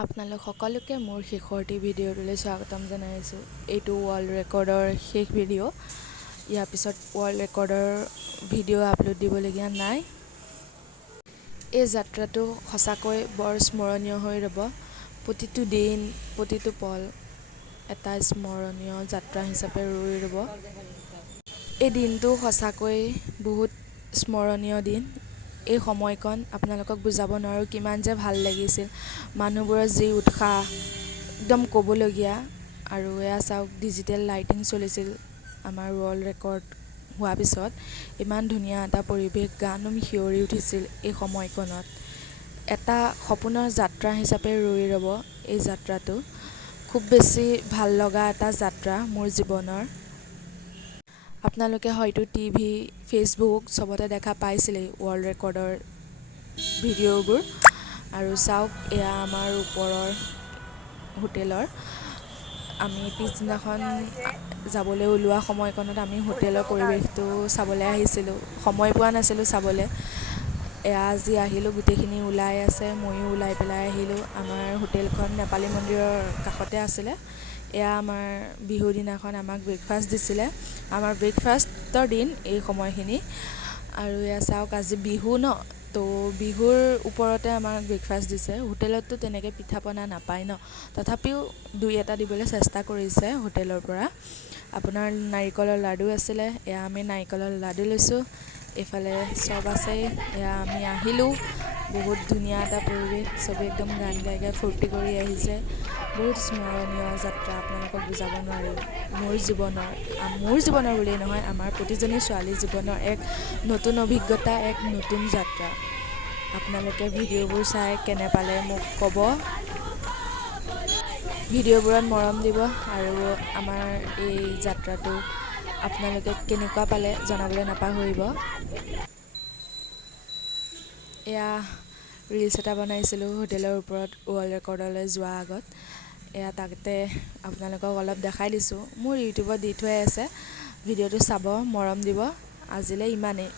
আপোনালোক সকলোকে মোৰ শেষৰটি ভিডিঅ'টোলৈ স্বাগতম জনাইছোঁ। এইটো ৱৰ্ল্ড ৰেকৰ্ডৰ শেষ ভিডিঅ'। ইয়াৰ পিছত ৱৰ্ল্ড ৰেকৰ্ডৰ ভিডিঅ' আপলোড দিবলগীয়া নাই। এই যাত্ৰাটো সঁচাকৈ বৰ স্মৰণীয় হৈ ৰ'ব। প্ৰতিটো দিন প্ৰতিটো পল এটা স্মৰণীয় যাত্ৰা হিচাপে ৰৈ ৰ'ব। এই দিনটো সঁচাকৈ বহুত স্মৰণীয় দিন। এই সময়কণ আপোনালোকক বুজাব নোৱাৰোঁ কিমান যে ভাল লাগিছিল। মানুহবোৰৰ যি উৎসাহ একদম ক'বলগীয়া। আৰু এয়া চাওক, ডিজিটেল লাইটিং চলিছিল আমাৰ ৱৰ্ল্ড ৰেকৰ্ড হোৱাৰ পিছত। ইমান ধুনীয়া এটা পৰিৱেশ, গানুম শিয়ৰি উঠিছিল এই সময়কণত। এটা সপোনৰ যাত্ৰা হিচাপে ৰৈ ৰ'ব এই যাত্ৰাটো। খুব বেছি ভাল লগা এটা যাত্ৰা মোৰ জীৱনৰ। আপোনালোকে হয়তো টিভি, ফেচবুক চবতে দেখা পাইছিলেই ৱৰ্ল্ড ৰেকৰ্ডৰ ভিডিঅ'বোৰ। আৰু চাওক, এয়া আমাৰ ওপৰৰ হোটেলৰ। আমি পিছদিনাখন যাবলৈ ওলোৱা সময়কণত আমি হোটেলৰ পৰিৱেশটো চাবলৈ আহিছিলোঁ। সময় পোৱা নাছিলোঁ চাবলৈ। এয়া আজি আহিলোঁ, গোটেইখিনি ওলাই আছে, ময়ো ওলাই পেলাই আহিলোঁ। আমাৰ হোটেলখন নেপালী মন্দিৰৰ কাষতে আছিলে। এয়া আমাৰ বিহুৰ দিনাখন আমাক ব্ৰেকফাষ্ট দিছিলে। আমাৰ ব্ৰেকফাষ্টৰ দিন এই সময়খিনি। আৰু এয়া চাওক, আজি বিহু ন, তো বিহুৰ ওপৰতে আমাক ব্ৰেকফাষ্ট দিছে। হোটেলততো তেনেকৈ পিঠা পনা নাপায় ন, তথাপিও দুই এটা দিবলৈ চেষ্টা কৰিছে হোটেলৰ পৰা। আপোনাৰ নাৰিকলৰ লাডু আছিলে, এয়া আমি নাৰিকলৰ লাডু লৈছোঁ। এইফালে চব আছে। এয়া আমি আহিলোঁ, বহুত ধুনীয়া এটা পৰিৱেশ, চবেই একদম গান গাই গাই ফূৰ্তি কৰি আহিছে। বহুত স্মৰণীয় যাত্ৰা, আপোনালোকক বুজাব নোৱাৰিম। মোৰ জীৱনৰ বুলিয়েই নহয়, আমাৰ প্ৰতিজনী ছোৱালীৰ জীৱনৰ এক নতুন অভিজ্ঞতা, এক নতুন যাত্ৰা। আপোনালোকে ভিডিঅ'বোৰ চাই কেনে পালে মোক ক'ব। ভিডিঅ'বোৰত মৰম দিব আৰু আমাৰ এই যাত্ৰাটো আপোনালোকে কেনেকুৱা পালে জনাবলৈ নাপাহৰিব। এয়া ৰিলছ এটা বনাইছিলোঁ হোটেলৰ ওপৰত ৱৰ্ল্ড ৰেকৰ্ডলৈ যোৱাৰ আগত। এয়া তাতে আপোনালোকক অলপ দেখাই দিছোঁ। মোৰ ইউটিউবত দি থোৱাই আছে, ভিডিঅ'টো চাব, মৰম দিব। আজিলৈ ইমানেই।